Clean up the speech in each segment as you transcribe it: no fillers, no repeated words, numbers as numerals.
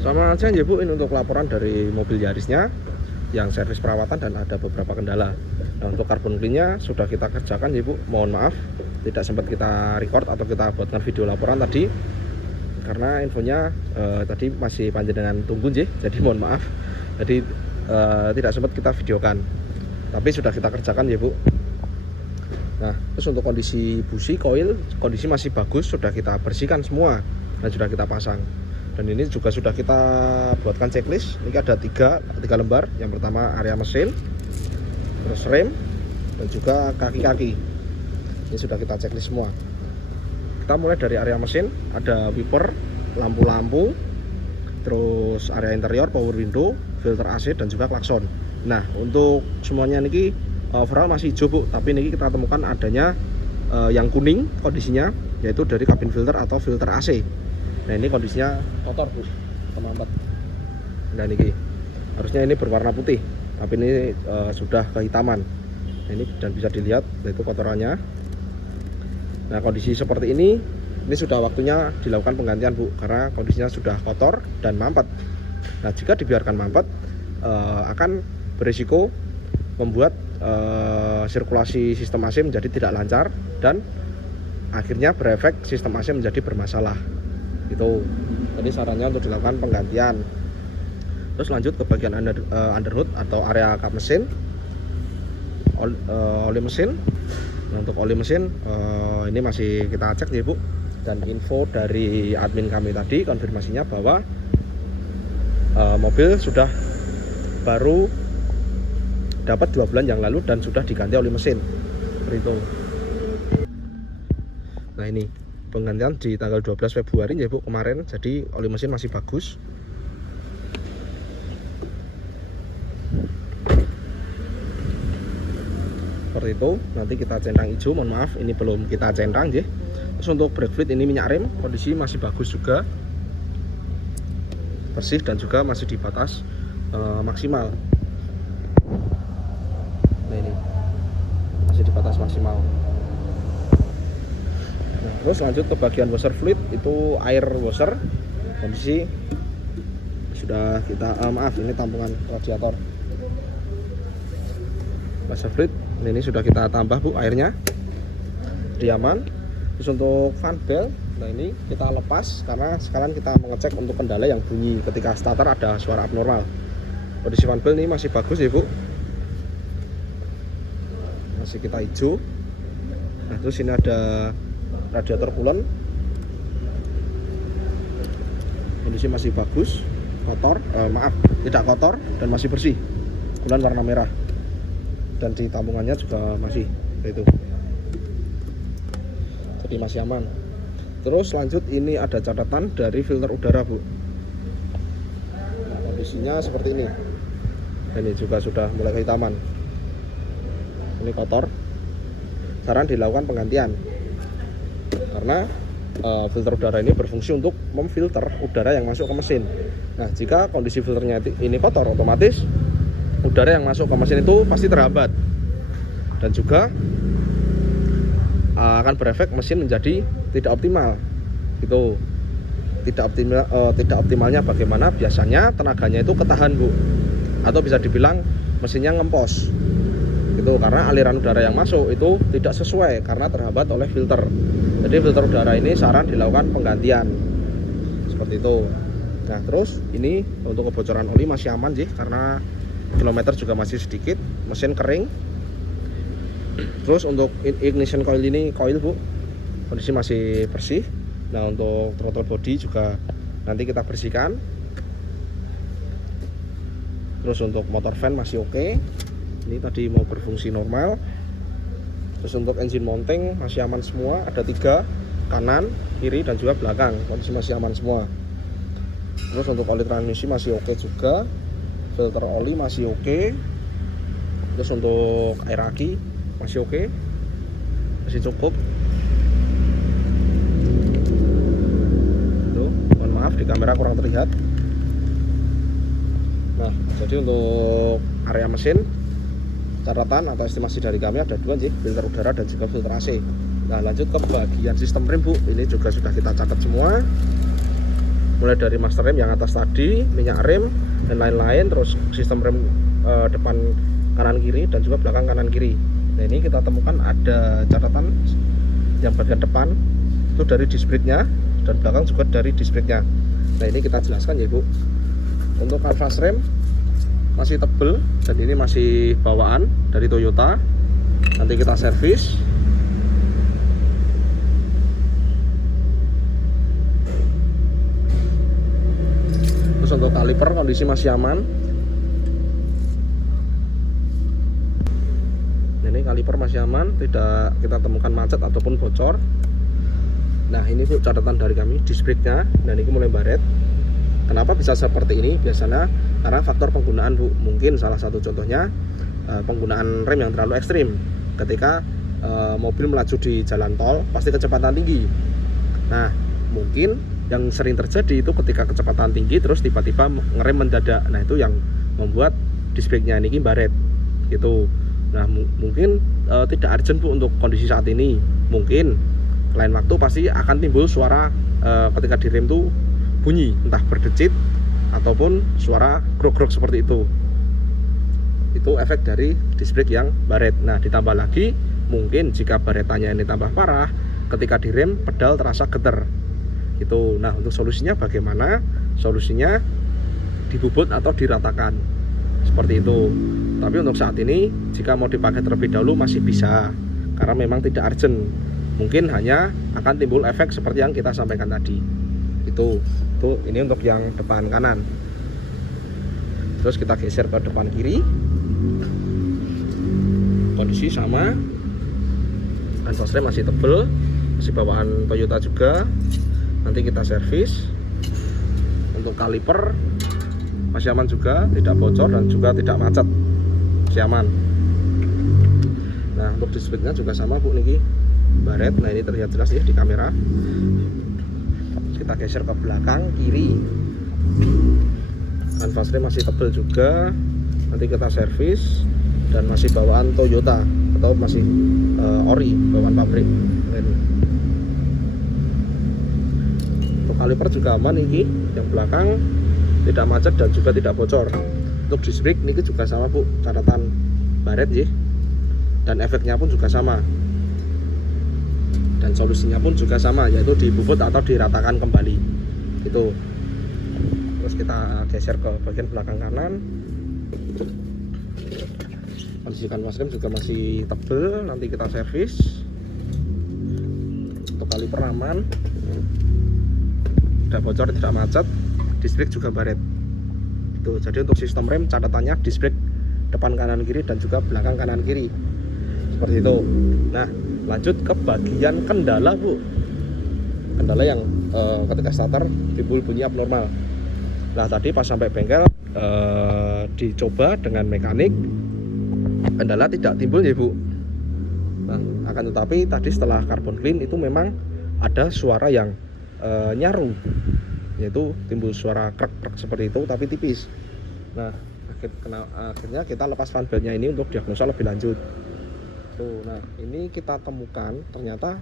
Sama aja ya Bu, ini untuk laporan dari mobil Yarisnya yang servis perawatan dan ada beberapa kendala. Nah, untuk carbon clean-nya sudah kita kerjakan ya Bu. Mohon maaf tidak sempat kita record atau kita buatkan video laporan tadi karena infonya tadi masih panjenengan tunggu sih. Jadi mohon maaf. Jadi tidak sempat kita videokan. Tapi sudah kita kerjakan ya Bu. Nah, terus untuk kondisi busi, koil, kondisi masih bagus, sudah kita bersihkan semua dan sudah kita pasang. Dan ini juga sudah kita buatkan checklist. Ini ada tiga lembar. Yang pertama area mesin, terus rem, dan juga kaki-kaki. Ini sudah kita checklist semua. Kita mulai dari area mesin, ada wiper, lampu-lampu, terus area interior, power window, filter AC, dan juga klakson. Nah, untuk semuanya ini overall masih hijau Bu, tapi ini kita temukan adanya yang kuning kondisinya, yaitu dari kabin filter atau filter AC. Nah, ini kondisinya kotor Bu, mampet. Nah, ini harusnya ini berwarna putih, tapi ini sudah kehitaman. Nah, ini dan bisa dilihat itu kotorannya. Nah, kondisi seperti ini sudah waktunya dilakukan penggantian Bu, karena kondisinya sudah kotor dan mampet. Nah, jika dibiarkan mampet akan berisiko membuat sirkulasi sistem AC menjadi tidak lancar dan akhirnya berefek sistem AC menjadi bermasalah. Itu jadi sarannya untuk dilakukan penggantian. Terus lanjut ke bagian underhood atau area kap mesin, oli mesin. Nah, untuk oli mesin ini masih kita cek nih Bu, dan info dari admin kami tadi konfirmasinya bahwa mobil sudah baru dapat 2 bulan yang lalu dan sudah diganti oli mesin seperti itu. Nah, ini penggantian di tanggal 12 Februari ya Bu kemarin, jadi oli mesin masih bagus. Seperti itu. Nanti kita centang hijau, mohon maaf ini belum kita centang ya. Terus untuk brake fluid ini minyak rem kondisi masih bagus juga, bersih dan juga masih di batas maksimal. Nah, ini masih di batas maksimal. Nah, terus lanjut ke bagian washer fluid, itu air washer kondisi sudah kita maaf ini tampungan radiator. Washer fluid ini sudah kita tambah Bu airnya, diaman. Terus untuk fan belt, nah ini kita lepas karena sekarang kita mengecek untuk kendala yang bunyi ketika starter ada suara abnormal. Kondisi fan belt ini masih bagus ya Bu, masih kita hijau. Nah, terus ini ada radiator coolant, kondisi masih bagus, tidak kotor dan masih bersih, coolant warna merah, dan di tampungannya juga masih itu, jadi masih aman. Terus lanjut ini ada catatan dari filter udara Bu. Nah, kondisinya seperti ini. Ini juga sudah mulai kehitaman, ini kotor. Saran dilakukan penggantian karena filter udara ini berfungsi untuk memfilter udara yang masuk ke mesin. Nah, jika kondisi filternya ini kotor, otomatis udara yang masuk ke mesin itu pasti terhambat dan juga akan berefek mesin menjadi tidak optimal. Itu tidak optimalnya bagaimana? Biasanya tenaganya itu ketahan Bu, atau bisa dibilang mesinnya ngempos. Itu karena aliran udara yang masuk itu tidak sesuai karena terhambat oleh filter. Jadi filter udara ini saran dilakukan penggantian seperti itu. Nah, terus ini untuk kebocoran oli masih aman sih karena kilometer juga masih sedikit, mesin kering. Terus untuk ignition coil ini Bu, kondisi masih bersih. Nah, untuk throttle body juga nanti kita bersihkan. Terus untuk motor fan masih oke. Ini tadi mau berfungsi normal. Terus untuk engine mounting masih aman semua, ada 3, kanan, kiri, dan juga belakang, kondisi masih aman semua. Terus untuk oli transmisi masih oke juga, filter oli masih oke. Terus untuk air aki masih oke, masih cukup. Tuh, mohon maaf di kamera kurang terlihat. Nah, jadi untuk area mesin catatan atau estimasi dari kami ada 2 sih, filter udara dan juga filter AC. Nah, lanjut ke bagian sistem rem Bu, ini juga sudah kita catat semua. mulai dari master rem yang atas tadi, minyak rem dan lain-lain, terus sistem rem depan kanan kiri dan juga belakang kanan kiri. Nah ini kita temukan ada catatan yang bagian depan itu dari disc brake-nya dan belakang juga dari disc brake-nya. Nah ini kita jelaskan ya Bu. Untuk kanvas rem masih tebel dan ini masih bawaan dari Toyota. Nanti kita servis. Terus untuk kaliper kondisi masih aman. Ini kaliper masih aman, tidak kita temukan macet ataupun bocor. Nah ini Bu catatan dari kami, disc brake-nya dan ini mulai baret. Kenapa bisa seperti ini? Biasanya karena faktor penggunaan Bu. Mungkin salah satu contohnya penggunaan rem yang terlalu ekstrim. Ketika mobil melaju di jalan tol pasti kecepatan tinggi. Nah mungkin yang sering terjadi itu ketika kecepatan tinggi terus tiba-tiba ngerem mendadak. Nah itu yang membuat disc brake-nya ini baret gitu. Nah mungkin tidak urgent Bu untuk kondisi saat ini. Mungkin lain waktu pasti akan timbul suara ketika direm tuh bunyi, entah berdecit ataupun suara grok-grok seperti itu. Itu efek dari disc brake yang baret. Nah ditambah lagi mungkin jika baretannya ini tambah parah, ketika direm pedal terasa getar gitu. Nah untuk solusinya bagaimana? Solusinya dibubut atau diratakan seperti itu. Tapi untuk saat ini jika mau dipakai terlebih dahulu masih bisa, karena memang tidak urgent. Mungkin hanya akan timbul efek seperti yang kita sampaikan tadi. Itu ini untuk yang depan kanan. Terus kita geser ke depan kiri. Kondisi sama. Kanvas rem masih tebel, masih bawaan Toyota juga. Nanti kita servis. Untuk kaliper masih aman juga, tidak bocor dan juga tidak macet. Masih aman. Nah untuk disc brake-nya juga sama Bu niki, baret. Nah ini terlihat jelas ya di kamera. Kita geser ke belakang kiri. Kanvas rem masih tebel juga. Nanti kita servis dan masih bawaan Toyota atau masih ori, bawaan pabrik. Ini. Untuk kaliper juga aman ini, yang belakang tidak macet dan juga tidak bocor. Untuk disc brake ini juga sama Bu, catatan baret ya. Dan efeknya pun juga sama. Dan solusinya pun juga sama, yaitu dibubut atau diratakan kembali. Itu. Terus kita geser ke bagian belakang kanan. Kondisi kanvas rem juga masih tebel, nanti kita servis. Untuk kaliper aman, tidak bocor, tidak macet. Disc brake juga baret. Itu. Jadi untuk sistem rem catatannya disc brake depan kanan kiri dan juga belakang kanan kiri. Seperti itu. Nah, lanjut ke bagian kendala Bu. Kendala yang ketika starter timbul bunyi abnormal. Nah tadi pas sampai bengkel dicoba dengan mekanik, kendala tidak timbul ya Bu. Nah, akan tetapi tadi setelah carbon clean itu memang ada suara yang nyaru, yaitu timbul suara krek-krek seperti itu tapi tipis. Nah akhirnya kita lepas fan beltnya ini untuk diagnosa lebih lanjut. Nah ini kita temukan ternyata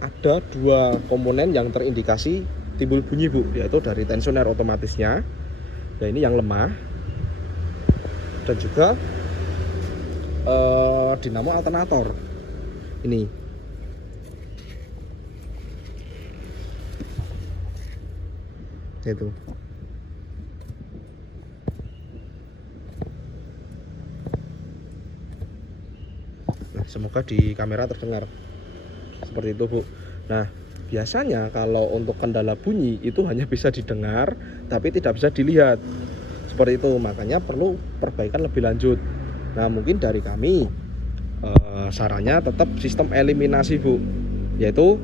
ada dua komponen yang terindikasi timbul bunyi Bu, yaitu dari tensioner otomatisnya. Nah ini yang lemah dan juga dinamo alternator ini. Itu. Nah, semoga di kamera terdengar seperti itu Bu. Nah biasanya kalau untuk kendala bunyi itu hanya bisa didengar tapi tidak bisa dilihat seperti itu, makanya perlu perbaikan lebih lanjut. Nah mungkin dari kami sarannya tetap sistem eliminasi Bu, yaitu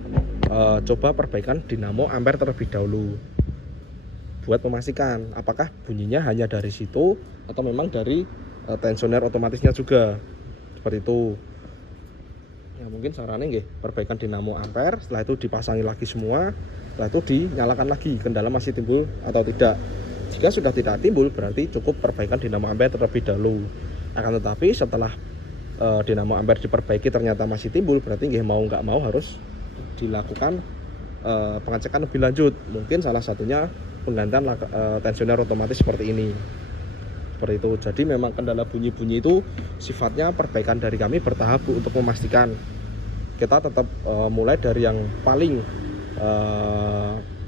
coba perbaikan dinamo ampere terlebih dahulu buat memastikan apakah bunyinya hanya dari situ atau memang dari tensioner otomatisnya juga seperti itu. Ya mungkin sarannya nggih perbaikan dinamo ampere, setelah itu dipasangi lagi semua, setelah itu dinyalakan lagi kendala masih timbul atau tidak. Jika sudah tidak timbul berarti cukup perbaikan dinamo ampere terlebih dahulu. Akan tetapi setelah dinamo ampere diperbaiki ternyata masih timbul, berarti nggih mau nggak mau harus dilakukan pengecekan lebih lanjut. Mungkin salah satunya penggantian tensioner otomatis seperti ini. Seperti itu. Jadi memang kendala bunyi-bunyi itu sifatnya perbaikan dari kami bertahap Bu, untuk memastikan kita tetap mulai dari yang paling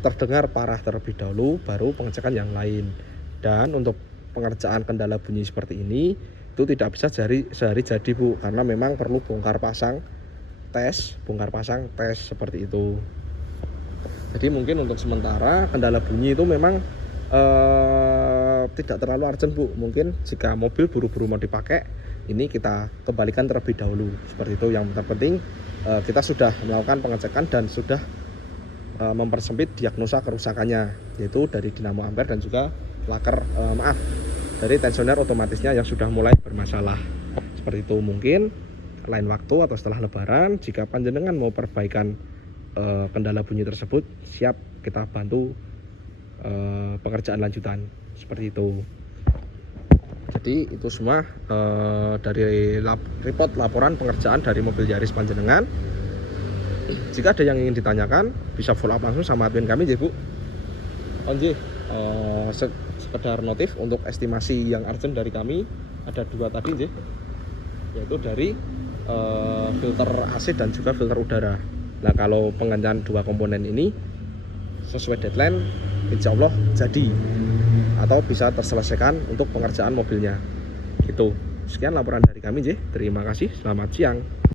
terdengar parah terlebih dahulu, baru pengecekan yang lain. Dan untuk pengerjaan kendala bunyi seperti ini itu tidak bisa sehari jadi Bu, karena memang perlu bongkar pasang tes seperti itu. Jadi mungkin untuk sementara kendala bunyi itu memang tidak terlalu urgent Bu. Mungkin jika mobil buru-buru mau dipakai, ini kita kembalikan terlebih dahulu. Seperti itu. Yang terpenting kita sudah melakukan pengecekan dan sudah mempersempit diagnosa kerusakannya, yaitu dari dinamo ampere dan juga laker dari tensioner otomatisnya yang sudah mulai bermasalah. Seperti itu. Mungkin lain waktu atau setelah lebaran, jika panjenengan mau perbaikan kendala bunyi tersebut, siap kita bantu pekerjaan lanjutan. Seperti itu. Jadi itu semua dari report laporan pengerjaan dari mobil Yaris panjenengan. Jika ada yang ingin ditanyakan, bisa follow up langsung sama admin kami ya Bu. Sekedar notif untuk estimasi yang urgent dari kami ada 2 tadi yaitu dari filter AC dan juga filter udara. Nah, kalau penggantian 2 komponen ini sesuai deadline, insya Allah jadi atau bisa terselesaikan untuk pengerjaan mobilnya. Gitu. Sekian laporan dari kami. Terima kasih. Selamat siang.